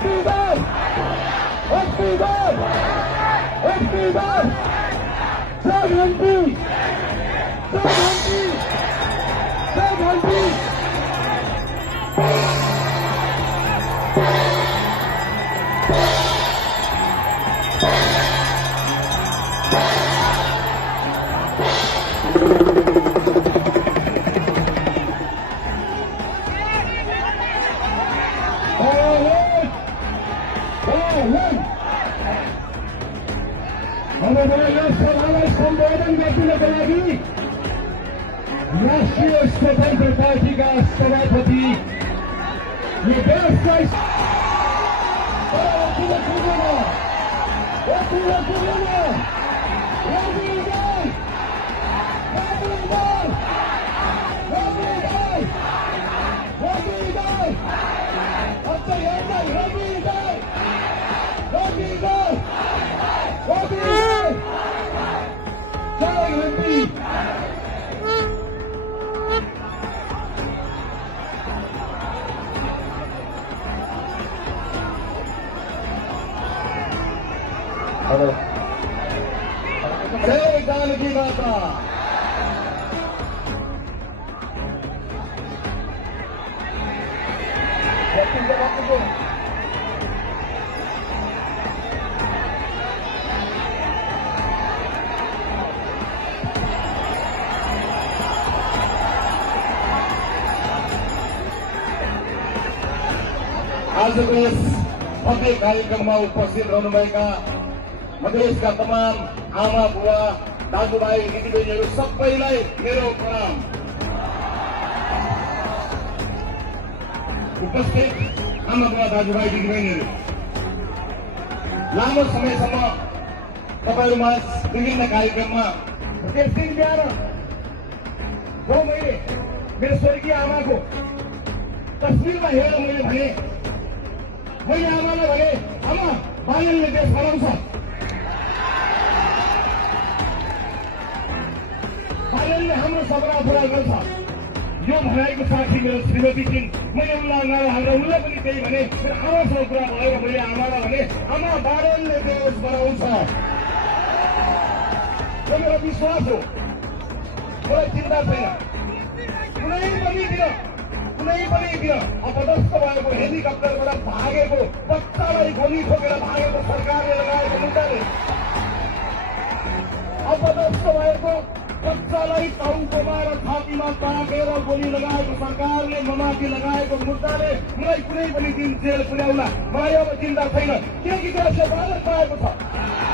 Hospital! Hospital! Hospital! Sarhanti! Sarhanti! Sarhanti! संबोधन गर्नको लागि राष्ट्रिय स्वतन्त्र पार्टीका सभापति यो देशलाई जय जानकी माता। आजको यस भव्य कार्यक्रममा उपस्थित रहनुभएका मधेसका तमाम आमा बुवा दाजुभाइ दिदीबहिनीहरू सबैलाई मेरो प्रणाम। उपस्थित आमा बुवा दाजुभाइ दिदीबहिनीहरू, लामो समयसम्म तपाईहरूमा विभिन्न कार्यक्रममा त्यस दिन बिहान जो मैले मेरो स्वर्गीय आमाको तस्विरमा हेरेर मैले आमालाई भने आमा बालनले देश बनाउँछ, बालनले हाम्रो सपना पुरा गर्छ यो भनाइको साथी मेरो श्रीमती थिइन्। मैले उनलाई अगाडि हालेर उनलाई पनि त्यही भने मेरो आमासँग कुरा भयो। मैले आमालाई भने आमा बालनले देश बनाउँछ, यो मेरो विश्वास हो। मलाई चिन्ता छैन कुनै पनि दिन अपदस्थ भएको हेलिकप्टरबाट भागेको बच्चालाई गोली ठोकेर भागेको सरकारले लगाएको मुद्दाले, अपदस्थ भएको बच्चालाई टाउकोमा र छातीमा ताकेर गोली लगाएको सरकारले ममाथि लगाएको मुद्दाले मलाई कुनै पनि दिन जेल पुर्याउला मलाई अब चिन्ता छैन, किनकि देशले बालक पाएको छ।